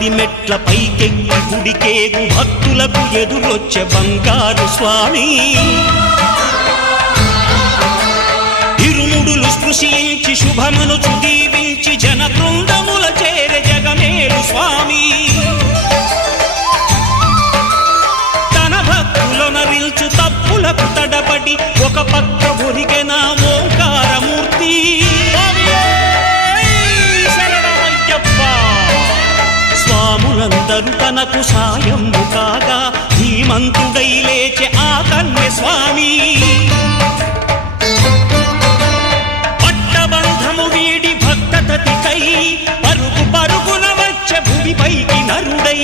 పడి మెట్ల పైకెక్కి గుడికేగు భక్తులకు ఎదురొచ్చే బంగారు స్వామి ఇరుముడులు స్పృశించి శుభమనుచు దీవించి జన బృందముల చేరే జగమేలు స్వామి తన భక్తులొనరిల్చు తప్పులకు తడబడి ఒక పక్క ఒరిగెన ఓంకారమూర్తి స్వాములందరూ తనకు సాయము కాగా ధీమంతుడై లేచే ఆ కన్య స్వామి పట్టబంధము వీడి భక్తతతికై పరుగు పరుగున వచ్చే భూమిపైకి నరుడై